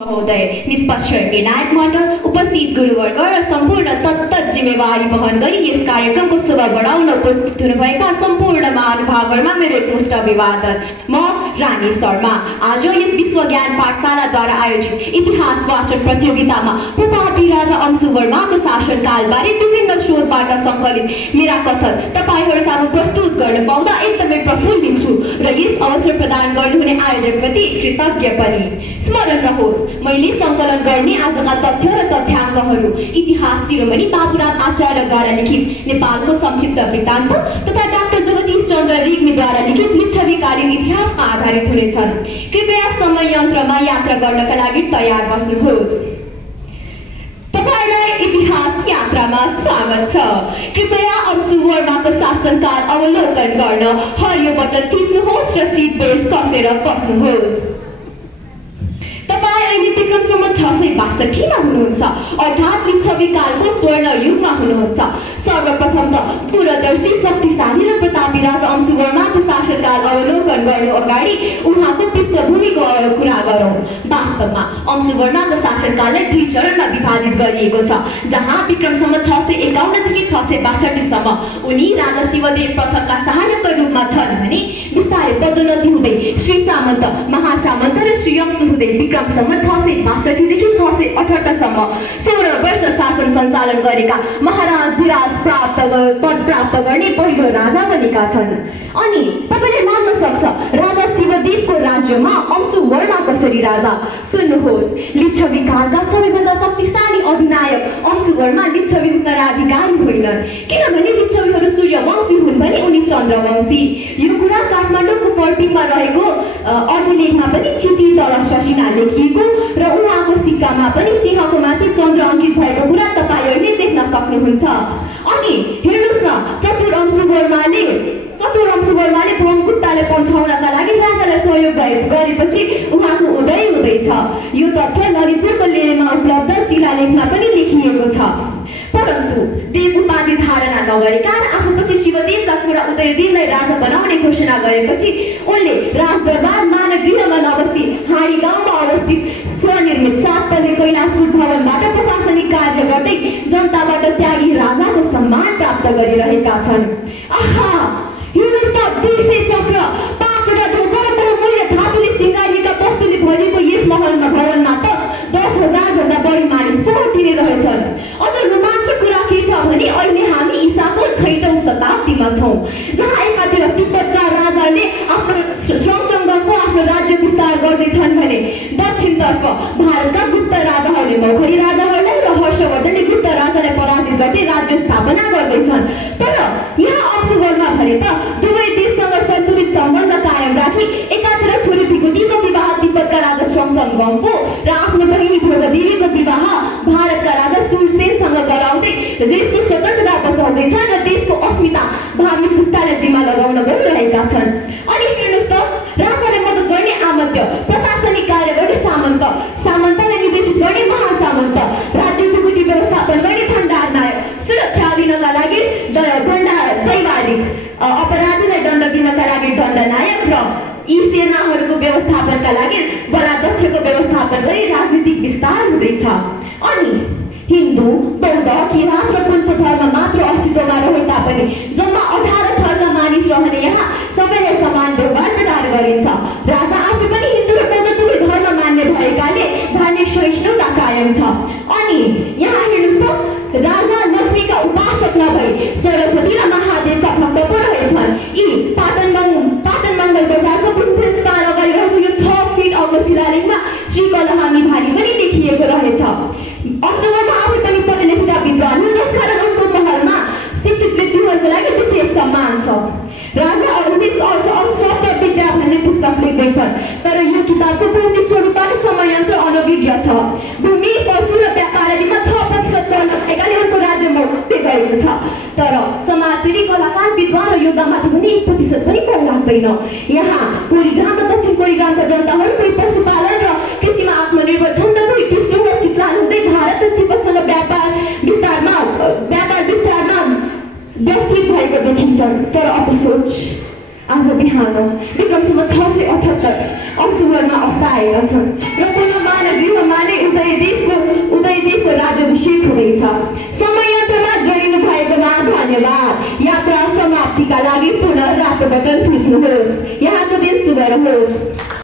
महोदय, निष्पक्ष निर्णायकबाट उपस्थित गुरुवर्ग र सम्पूर्ण तत्त जिम्मेवारी वहन गरी यस कार्यक्रमको शोभा बढाउन उपस्थित हुनुभएका सम्पूर्ण महानुभावहरूमा मेरो एकमुष्ट अभिवादन। म रानी शर्मा आज यस विश्व ज्ञान पाठशालाद्वारा आयोजित इतिहास वाचन प्रतियोगितामा प्रतापी राजा अंशुवर्माको शासनकालबारे विभिन्न स्रोतबाट सङ्कलित मेरा कथन तपाईहरू सामु प्रस्तुत गर्न पाउँदा एकदमै प्रफुल्लित छु र यस अवसर प्रदान गर्नुहुने आयोजकप्रति कृतज्ञ पनि। स्मरण रहोस्, मैले संकलन गर्ने आजका तथ्य र तथ्याङ्कहरू इतिहास शिरोमणि बाबुराम आचार्यद्वारा लिखित नेपालको संक्षिप्त वृत्तान्त तथा डाक्टर जगदीश चन्द्र रेग्मीद्वारा लिखित लिच्छवीकालीन इतिहासमा आधारित हुनेछन्। कृपया समय यन्त्रमा यात्रा गर्नका लागि तयार बस्नुहोस्। तपाईलाई इतिहास यात्रामा स्वागत छ। कृपया अंशुवर्माको शासनकाल अवलोकन गर्न हरियो बटन थिच्नुहोस् र सिट बेल्ट कसेर बस्नुहोस्। तपाईं अहिले विक्रम सम्वत 662 मा हुनुहुन्छ, अर्थात् लिच्छवी कालको स्वर्ण युगमा हुनुहुन्छ। सर्वप्रथम त दूरदर्शी, शक्तिशाली र प्रतापी राजा अंशुवर्माको शासनकाल अवलोकन गर्नु अगाडि उहाँको पृष्ठभूमिको कुरा गरौँ। वास्तवमा अंशुवर्माको शासनकाललाई दुई चरणमा विभाजित गरिएको छ, जहाँ विक्रम सम्वत 651 देखि 662 सम्म उनी राजा शिवदेव प्रथमका सहायकका रूपमा छन् भने बिस्तारै पदोन्नति हुँदै श्री सामन्त, महासामन्त र श्री अंशु हुँदै विक्रम सम्वत 662 देखि 678 सम्म 16 वर्ष शासन सञ्चालन गरेका महाराज धिराज पद प्राप्त गर्ने पहिलो राजा बनेका छन्। अनि तपाईले मान्न सक्छ राजा शिवदेवको राज्यमा अंशुवर्मा कसरी राजा। सुन्नुहोस्, लिच्छवी कालका सबैभन्दा शक्तिशाली अधिनायक अंशुवर्मा लिच्छवी उत्तराधिकारी होइनन्, किनभने लिच्छवीहरू सूर्यवंशी हुन् भने उनी चन्द्रवंशी। यो कुरा काठमाडौँको पर्टिङमा रहेको अभिलेखमा पनि क्षिति तल शशिना लेखिएको र उहाँको सिक्कामा पनि सिंहको माथि चन्द्र अङ्कित भएको कुरा तपाईहरूले देख्न सक्नुहुन्छ। अनि हेर्नुहोस् न, चतुर अंशुवर्माले ब्रह्मगुप्तले पन्छाउनका लागि राजालाई सहयोग गरेपछि उहाँको उदय हुँदैछ। यो तथ्य ललितपुरको लेमा उपलब्ध शिलालेखमा पनि लेखिएको छ। परन्तु देव उपाधि धारणा नगरेका र आफूपछि शिवदेवका छोरा उदयदेवलाई राजा बनाउने घोषणा गरेपछि उनले राजदरबार मानगृहमा नबसी हाँडी गाउँमा अवस्थित स्वनिर्मित 7 तले कैलाशपुर भवनबाट प्रशासनिक कार्य गर्दै जनताबाट त्यागी राजाको सम्मान प्राप्त गरिरहेका छन्। आहा, हेर्नुहोस् त, 200 चक्र, 5वटा ढोका र बहुमूल्य धातुले सिँगारिएका वस्तुले भरिएको यस भवनमा त 10,000 भन्दा बढी मानिस पहुँचिने रहेछन्। अझ रोमाञ्चक कुरा के छ भने अहिले हामी ईसाको 6औं शताब्दीमा छौँ, जहाँ एकातिर तिब्बतका राजाले आफ्नो श्रमसङ्गमको आफ्नो राज्य विस्तार गर्दैछन् भने दक्षिणतर्फ भारतका गुप्त राजाहरूले मौखरी राजाहरूलाई र हर्षवर्धनले गुप्त राजालाई पराजित गर्दै राज्य स्थापना गर्दैछन्। तर यहाँ अंशुवर्मा भने त दुवै देशसँग सन्तुलित सम्बन्ध कायम राखी एकातिर छोरी भिकुटीको विवाह तिब्बतका राजा श्रमसङ्गमको र आफ्नो बहिनी भोगदेवीको विवाह भारतका राजा सुरसेनसँग गराउँदै देशको स्वतन्त्रता बचाउँदैछन् र देशको अस्मिता भावी पुस्तालाई जिम्मा लगाउन गइरहेका छन्। अनि हेर्नुहोस् त, राजालाई मद्दत गर्ने आमन्त्य, प्रशासनिक कार्य गर्ने सामन्त, सामन्तलाई निर्देशित गर्ने महासामन्त, राज्य ढुकुटी व्यवस्थापन गर्ने भण्डार नायक, सुरक्षा दिनका लागि दैवारिक, अपराधीलाई दण्ड दिनका लागि दण्डनायक र यी सेनाहरूको व्यवस्थापनका लागि बलाध्यक्षको व्यवस्थापन गरी राजनीतिक विस्तार हुँदैछ। अनि हिन्दू, बौद्ध, किराँत र कुलको धर्म मात्र अस्तित्वमा रहे तापनि जम्मा 18 थरका मानिस रहने यहाँ सबैलाई समान व्यवहार प्रदान गरिन्छ। राजा आफै पनि हिन्दू र बौद्ध दुवै धर्म मान्ने भएकाले धार्मिक सहिष्णुता कायम छ। अनि यहाँ हेर्नुहोस् त, राजा लक्ष्मीका उपासक नभई सरस्वती र महादेवका भक्त पो रहेछन्। यी पाटन मङ्गल बजारको स्थान अगाडि रहेको यो 6 फिट अग्लो शिलालेखमा श्री कलहामी भानी पनि लेखिएको रहेछ। अंशुवर्मा आफै पनि पढे लेखेका विद्वान हुन्, जसकारण उनको महलमा शिक्षित व्यक्तिहरूको लागि विशेष सम्मान छ। राजा शब्द विद्या भन्ने पुस्तक लेख्दैछन्, तर यो किताबको भौतिक स्वरूपबाट समयन्त्र अनविज्ञ छ। भूमि, पशु र व्यापार आदिमा 6% कर लगाएकाले उनको राज्य मर्दै गएको छ। तर समाजसेवी, कलाकार, विद्वान र योद्धामाथि पनि 1% पनि कर लाग्दैन। यहाँ कोरिग्राम र दक्षिण कोरिग्रामका जनताहरू कोही पशुपालन र कृषिमा आत्मनिर्भर छन्, त कोही टिस्रो र चितलान हुँदै भारत र तिब्बतसँग व्यापार विस्तारमा व्यवस्थित भएको देखिन्छन्। तर अफसोस, आज बिहान विक्रमसम्म 678 अक्टोबरमा अवस्थाएका छन् र पूर्वमा गृहमा नै उदयदेवको राज्याभिषेक हुँदैछ। समय यात्रामा जोडिनु भएकोमा धन्यवाद। यात्रा समाप्तिका लागि पुनः रातो बटन थिच्नुहोस्। यहाँको दिन शुभ रहोस्।